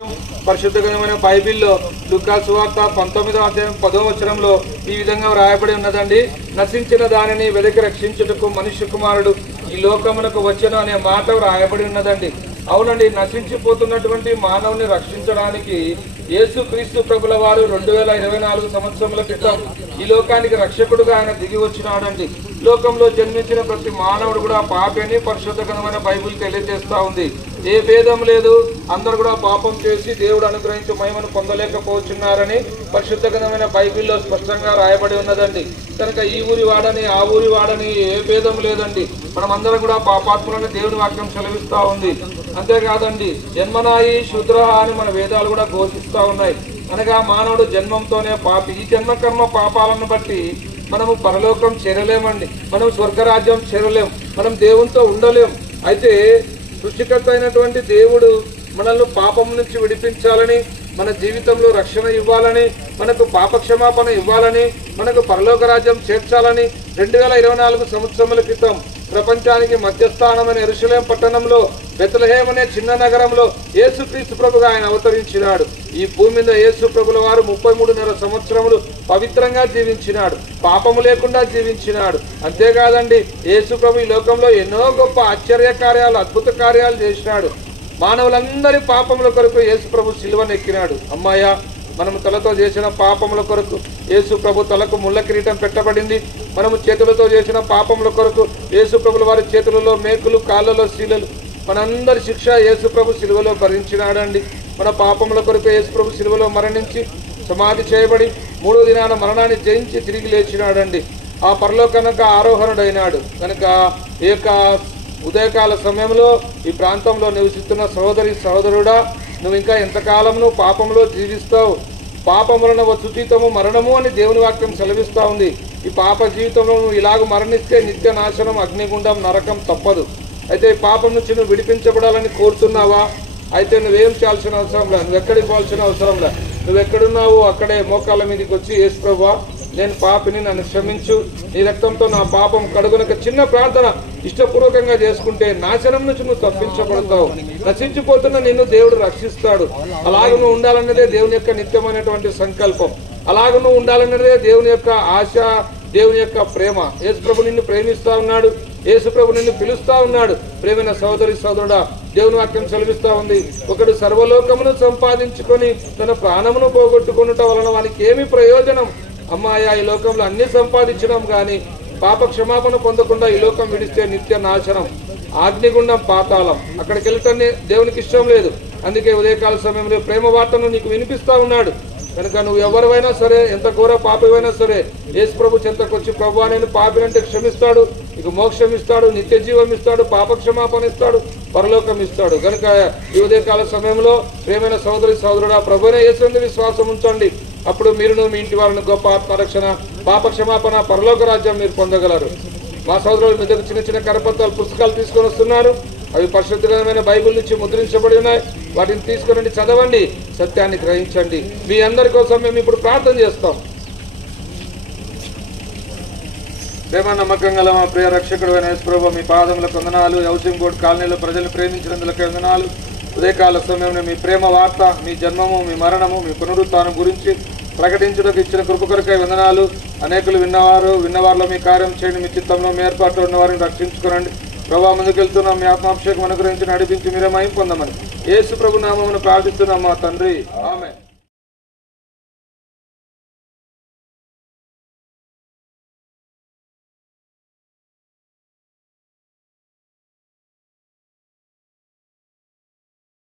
పరిశుద్ధ గ్రంథమైన బైబిల్లో లూకా సువార్త 19వ అధ్యాయం 10వ వచనంలో ఈ విధంగా వ్రాయబడి ఉన్నదండి. నశించిన దానిని వెదకి రక్షించుటకు మనుష్య కుమారుడు ఈ లోకమునకు వచ్చెను అనే మాట వ్రాయబడి ఉన్నదండి. అవునండి, నశించిపోతున్నటువంటి మానవుని రక్షించడానికి యేసుక్రీస్తు ప్రభుల వారు 2024 సంవత్సరముల క్రితం ఈ లోకానికి రక్షకుడుగా ఆయన దిగి వచ్చినాడండి. లోకంలో జన్మించిన ప్రతి మానవుడు కూడా పాపి అని పరిశుద్ధ గ్రంథమైన బైబిల్ తెలియజేస్తా ఉంది. ఏ భేదం లేదు, అందరు కూడా పాపం చేసి దేవుడు అనుగ్రహించి మహిమను పొందలేకపోతున్నారని పరిశుద్ధ గ్రంథమైన బైబిల్లో స్పష్టంగా రాయబడి ఉన్నదండి. కనుక ఈ ఊరి వాడని ఆ ఊరి వాడని ఏ భేదం లేదండి. మనం అందరం కూడా పాపాత్ములని దేవుని వాక్యం సెలవిస్తా ఉంది. అంతేకాదండి, జన్మనాయి శూద్ర అని మన వేదాలు కూడా ఘోషిస్తా ఉన్నాయి. అనగా మానవుడు జన్మంతోనే పాపి. ఈ జన్మకర్మ పాపాలను బట్టి మనము పరలోకం చేరలేమండి, మనం స్వర్గరాజ్యం చేరలేం, మనం దేవునితో ఉండలేం. అయితే సృష్టికర్త అయినటువంటి దేవుడు మనల్ని పాపం నుంచి విడిపించాలని, మన జీవితంలో రక్షణ ఇవ్వాలని, మనకు పాపక్షమాపణ ఇవ్వాలని, మనకు పరలోక రాజ్యం చేర్చాలని 2024 సంవత్సరముల క్రితం ప్రపంచానికి మధ్యస్థానమైన యెరూషలేం పట్టణంలో బెత్లెహేం అనే చిన్న నగరంలో యేసుక్రీస్తు ప్రభుగా ఆయన అవతరించినాడు. ఈ భూమి మీద యేసు ప్రభుల వారు 33.5 సంవత్సరములు పవిత్రంగా జీవించినాడు, పాపము లేకుండా జీవించినాడు. అంతేకాదండి, యేసు ప్రభు ఈ లోకంలో ఎన్నో గొప్ప ఆశ్చర్య కార్యాలు, అద్భుత కార్యాలు చేసినాడు. మానవులందరి పాపముల కొరకు యేసు ప్రభు సిలువనెక్కినాడు. అమ్మాయ, మనము తలతో చేసిన పాపముల కొరకు యేసు ప్రభు తలకు ముళ్ళ కిరీటం పెట్టబడింది. మనము చేతులతో చేసిన పాపముల కొరకు యేసు ప్రభుల వారి చేతులలో మేకులు, కాళ్ళలో శీలలు, మనందరి శిక్ష యేసు ప్రభు సిలువలో భరించినాడండి. మన పాపముల కొరకు యేసు ప్రభు సిలువలో మరణించి సమాధి చేయబడి 3వ దినాన మరణాన్ని జయించి తిరిగి లేచినాడండి. ఆ పరలోకానికి ఆరోహణుడైనాడు. కనుక ఈ యొక్క ఉదయకాల సమయంలో ఈ ప్రాంతంలో నివసిస్తున్న సహోదరుడా, నువ్వు ఇంకా ఎంతకాలం పాపంలో జీవిస్తావు? పాపం వలన వచ్చుతీతము మరణము అని దేవుని వాక్యం సెలవిస్తూ ఉంది. ఈ పాప జీవితంలో నువ్వు ఇలాగ మరణిస్తే నిత్య నాశనం, అగ్నిగుండం, నరకం తప్పదు. అయితే ఈ పాపం నుంచి నువ్వు విడిపించబడాలని కోరుతున్నావా? అయితే నువ్వేం చేయాల్సిన అవసరం లేదు, నువ్వు ఎక్కడికి పోవాల్సిన అవసరం లేదు. నువ్వు ఎక్కడున్నావు అక్కడే మోకాళ్ళ మీదకి వచ్చి, యేసు ప్రభువా, నేను పాపిని, నన్ను క్షమించు, నీ రక్తంతో నా పాపం కడుగునక చిన్న ప్రార్థన ఇష్టపూర్వకంగా చేసుకుంటే నాశనం నుంచి నువ్వు తప్పించబడతావు. నశించిపోతున్న నిన్ను దేవుడు రక్షిస్తాడు. అలాగ నువ్వు ఉండాలన్నదే దేవుని యొక్క నిత్యమైనటువంటి సంకల్పం. అలాగ నువ్వు ఉండాలన్నదే దేవుని యొక్క ఆశ, దేవుని యొక్క ప్రేమ. యేసు ప్రభు నిన్ను ప్రేమిస్తా ఉన్నాడు, యేసు ప్రభు నిన్ను పిలుస్తా ఉన్నాడు. ప్రేమైన సోదరుడా, దేవుని వాక్యం సెలవిస్తా ఉంది, ఒకడు సర్వలోకమును సంపాదించుకొని తన ప్రాణమును పోగొట్టుకొనుట వలన వానికి ఏమి ప్రయోజనం? అమ్మాయ, ఈ లోకంలో అన్ని సంపాదించడం కానీ పాప క్షమాపణ పొందకుండా ఈ లోకం విడిస్తే నిత్య నాశనం, అగ్నిగుండం, పాతాళం. అక్కడికి వెళ్తానే దేవునికి ఇష్టం లేదు. అందుకే ఉదయకాల సమయంలో ప్రేమ వార్తను నీకు వినిపిస్తా ఉన్నాడు. కనుక నువ్వు ఎవరివైనా సరే, ఎంత ఘోర పాపమైనా సరే, యేసు ప్రభు చెంతకొచ్చి, ప్రభువా నేను పాపినంటే క్షమిస్తాడు, నీకు మోక్షం ఇస్తాడు, నిత్య జీవం ఇస్తాడు, పాప క్షమాపణ ఇస్తాడు, పరలోకం ఇస్తాడు. కనుక ఈ ఉదయకాల సమయంలో ప్రేమైన సోదరుడా, ప్రభువునే యేసునందు విశ్వాసం ఉంచండి. అప్పుడు మీరును మీ ఇంటి వారిని గొప్ప ఆత్మరక్షణ, పాప క్షమాపణ, పరలోక రాజ్యం మీరు పొందగలరు. మా సోదరులు మీ దగ్గర చిన్న చిన్న కరపత్రాలు, పుస్తకాలు తీసుకొని వస్తున్నారు. అవి పరిశుద్ధమైన బైబిల్ నుంచి ముద్రించబడి ఉన్నాయి. వాటిని తీసుకురండి, చదవండి, సత్యాన్ని గ్రహించండి. మీ అందరి కోసం మేము ఇప్పుడు ప్రార్థన చేస్తాం. ప్రేమ నమ్మకం గల మా ప్రియ రక్షకుడు అయిన యేసు ప్రభువా, మీ పాదములకు వందనాలు. హౌసింగ్ బోర్డు కాలనీలో ప్రజలు ప్రేమించినందుకు వందనాలు. ఉదయకాల సమయంలో మీ ప్రేమ వార్త, మీ జన్మము, మీ మరణము, మీ పునరుత్థానం గురించి ప్రకటించుటకు ఇచ్చిన కృప కొరకై వందనాలు. అనేకులు విన్నవారిలో మీ కార్యం చేయండి. మీ చిత్తంలో మీ ఏర్పాట్లో ఉన్న వారిని రక్షించుకోనండి. ప్రభావ ముందుకెళ్తున్నాం. మీ ఆత్మాభిషేకం అనుగ్రహించి నడిపించి మీరే మహిమ పొందమని యేసు ప్రభు నామమున ప్రార్థిస్తున్నాం మా తండ్రి, ఆమేన్.